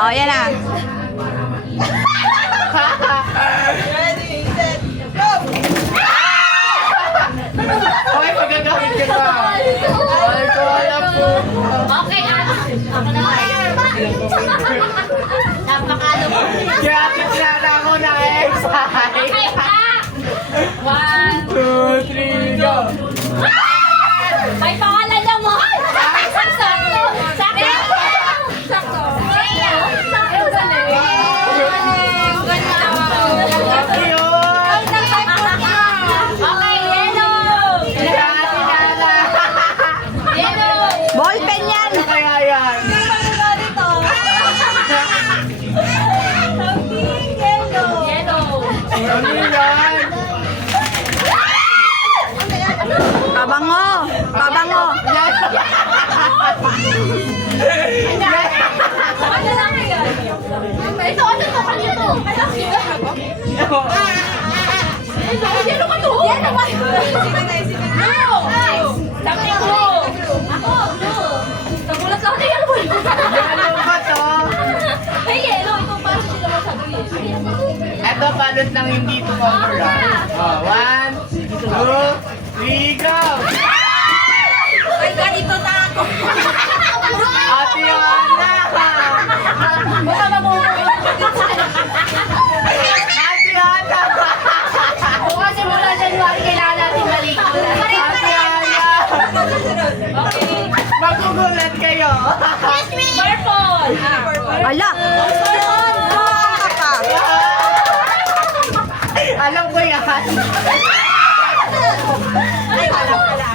Oh, yan na. Ready, set, go! Okay, magagamit ka ba? Ay, ko alam po. Okay, ako na napakalo mo. Kaya titlala ko na exercise. Okay, ha! 1, 2, 3, go! may pangalan niya mo. Sakto. Sakto. Sakto. Okay, yellow. Yellow. Ballpen yan. Ano kaya yan? Yellow. Ano yan? Pabango. Pabango. Ano lang yan? Ito, ano to? Kanito? Yellow ka to? Yellow ba? Blue! Sabi ko! Ako, blue! Nagulat ako na yellow. Ano ba to? Ay, yellow! Ito pa sila masabi. Eto, balot lang yung dito cover. Oh, 1, 2, 3, go! Ay, ganito na ako. Ate Ana! Baka mamumulong. Ate Ana! Bukas simula January, kailangan natin malikot. Ate Ana! Okay. Magugulat kayo! Purple! Ala. Mukha ka. Alam ko yan! Ay, wala pala.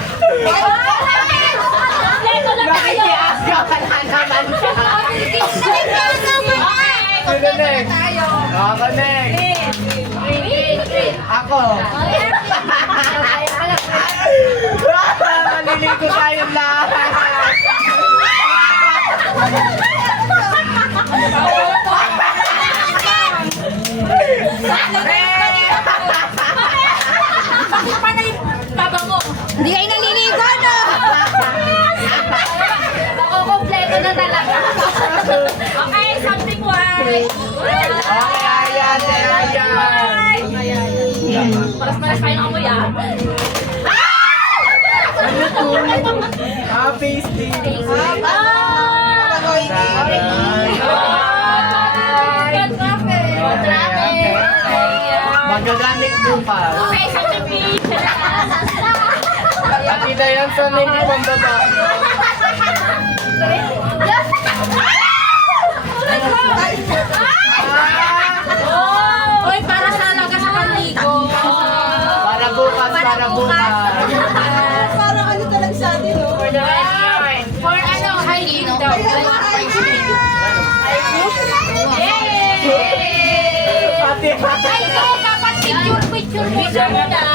Kompleto na tayo. Nakikiasga ka na naman siya! Okay, kompleto na tayo. Ako next! Green. Ako! Maliligo tayong lahat! Bakit pa na yung babango? Hindi kayo naliligo, no? Ako, kompleto na talaga. Okay, something white. Okay, ayan, ayan! Paras-paras kayo ng amoy, ah. Happy Steve! Magagamit bukas. Okay, something pink. Pati na yan sa may pambaba. Oy, para sa alaga sa panligo. Para bukas, para bukas. Parang ano talaga sa atin, no? For ano, hiking daw. Yay! Pati Ay, ito, dapat picture mo na.